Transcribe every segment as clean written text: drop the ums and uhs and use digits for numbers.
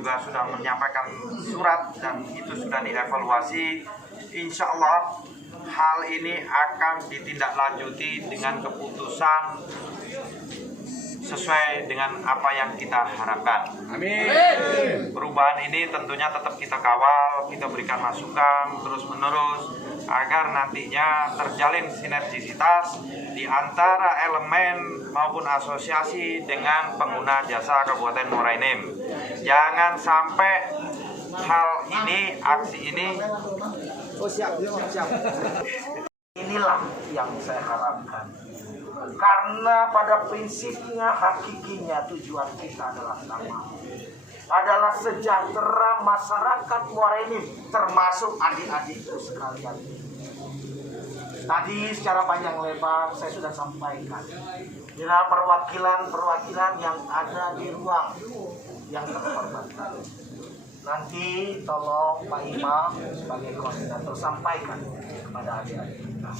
juga sudah menyampaikan surat dan itu sudah dievaluasi. Insya Allah hal ini akan ditindaklanjuti dengan keputusan sesuai dengan apa yang kita harapkan. Amin. Perubahan ini tentunya tetap kita kawal, kita berikan masukan terus-menerus agar nantinya terjalin sinergisitas di antara elemen maupun asosiasi dengan pengguna jasa Kabupaten Muara Enim. Jangan sampai hal ini, aksi ini inilah yang saya harapkan. Karena pada prinsipnya, hakikinya tujuan kita adalah sama, adalah sejahtera masyarakat Muara Enim, termasuk adik-adikku sekalian. Tadi secara panjang lebar saya sudah sampaikan dengan perwakilan yang ada di ruang yang terhormat. Nanti tolong Pak Imam sebagai koordinator sampaikan kepada adik-adik kita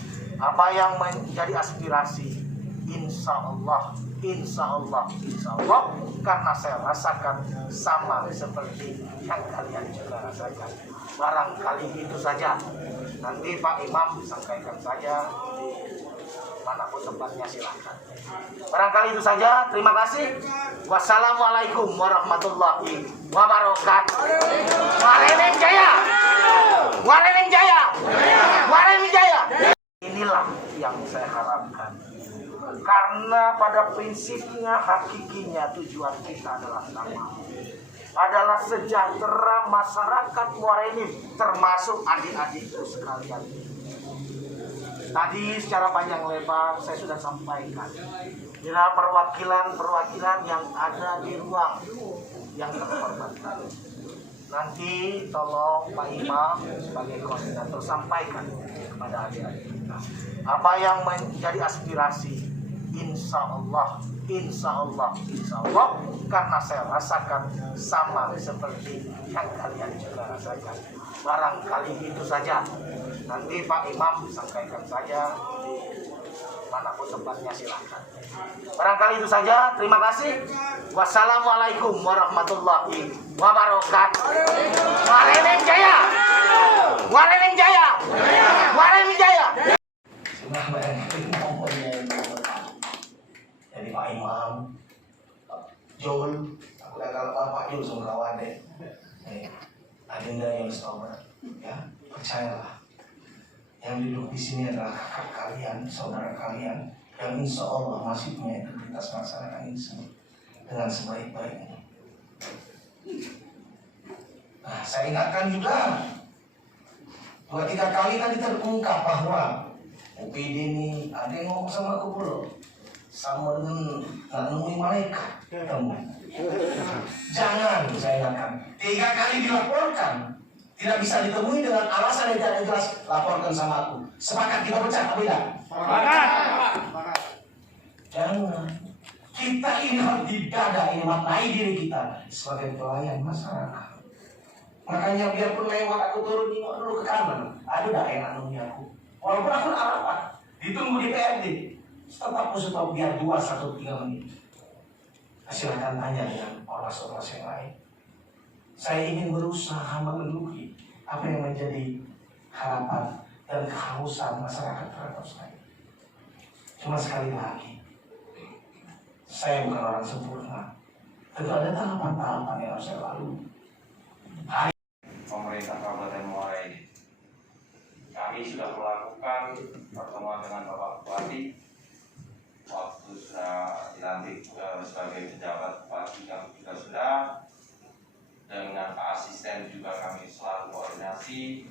apa yang menjadi aspirasi. Insya Allah, karena saya rasakan sama seperti yang kalian juga rasakan. Barangkali itu saja. Nanti Pak Imam disampaikan saja manapun tempatnya, silahkan. Barangkali itu saja. Terima kasih. Wassalamualaikum warahmatullahi wabarakatuh. Muara Enim Jaya! Muara Enim Jaya! Muara Enim Jaya! Inilah yang saya harapkan. Karena pada prinsipnya, hakikinya tujuan kita adalah sama, adalah sejahtera masyarakat Muara Enim, termasuk adik-adikku sekalian. Tadi secara panjang lebar saya sudah sampaikan dengan perwakilan yang ada di ruang yang terhormat. Nanti tolong Pak Imam sebagai koordinator sampaikan kepada adik-adik kita apa yang menjadi aspirasi. Insya Allah, karena saya rasakan sama seperti yang kalian juga rasakan. Barangkali itu saja. Nanti Pak Imam disampaikan saja manapun tempatnya, silahkan. Barangkali itu saja. Terima kasih. Wassalamualaikum warahmatullahi wabarakatuh. Muara Enim Jaya! Muara Enim Jaya! Muara Enim Jaya! Jadi Pak Imam, Pak Jul, aku udah kalau Pak Jul sama kawan deh. Adinda yang saudara, ya percayalah. Yang duduk di sini adalah kakak kalian, saudara kalian, yang insya Allah masih punya integritas masyarakat ini dengan sebaik-baiknya. Nah, saya ingatkan juga 2-3 kali tadi terungkap bahwa UPD ini ada yang ngomong sama aku belum. Sama dengan nggak nemuin malaikat ketemu. Jangan, saya ingatkan 3 kali dilaporkan tidak bisa ditemui dengan alasan yang tidak jelas, laporkan sama aku. Sepakat kita pecah apa tidak? Sepakat. Jangan. Kita ini harus didada, ini maknai diri kita sebagai pelayan masyarakat. Makanya biarpun lewat aku turun dulu ke kanan, ada dah yang anungnya aku. Walaupun aku rapat, ditunggu di PRD. Tetap stop biar 2-3 menit. Silahkan tanya dengan ormas-ormas yang lain. Saya ingin berusaha memenuhi apa yang menjadi harapan dan kehausan masyarakat terhadap saya. Cuma sekali lagi, saya bukan orang sempurna. Tentu ada tahapan-tahapan yang harus saya lalui. Pemerintah Kabupaten Muara Enim, kami sudah melakukan pertemuan dengan Bapak Bupati. Waktu sudah dilantik sebagai pejabat bupati, kami juga sudah dengan Pak Asisten juga kami selalu koordinasi.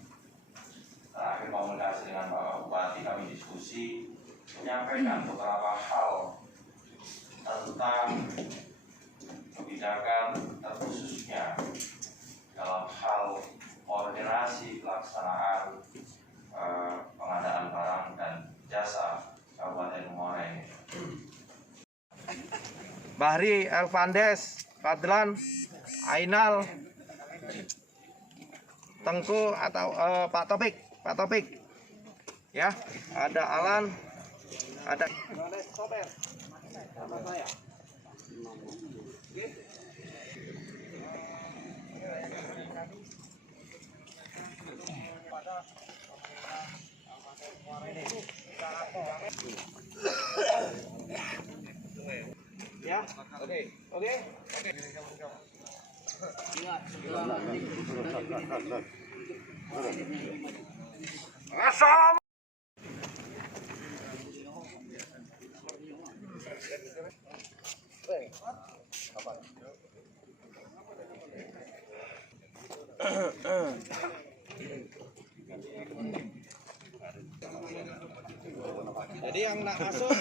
Terakhir komunikasi dengan Bapak Bupati, kami diskusi menyampaikan beberapa hal tentang kebijakan, terkhususnya dalam hal koordinasi pelaksanaan pengadaan barang dan jasa Kabupaten Muara Enim. Bahri, Elvandes, Fadlan, Ainal, Tengku atau Pak Topik, ya, ada Alan, ada Ya, oke. Asam. Jadi yang nak masuk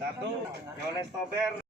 satu, Yones Tober.